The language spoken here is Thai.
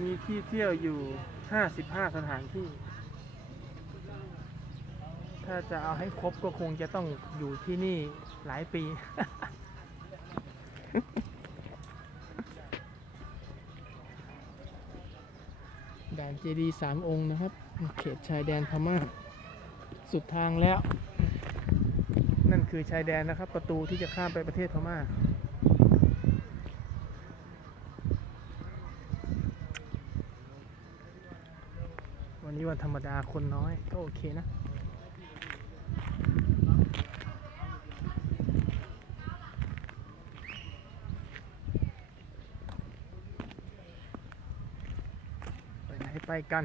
มีที่เที่ยวอยู่ 55 สถานที่ ถ้าจะเอาให้ครบก็คงจะต้องอยู่ที่นี่หลายปี ด่านเจดีสามองค์นะครับ เขตชายแดนพม่า สุดทางแล้ว นั่นคือชายแดนนะครับ ประตูที่จะข้ามไปประเทศพม่า วันนี้วันธรรมดาคนน้อย ก็โอเคนะไปไหนไปกัน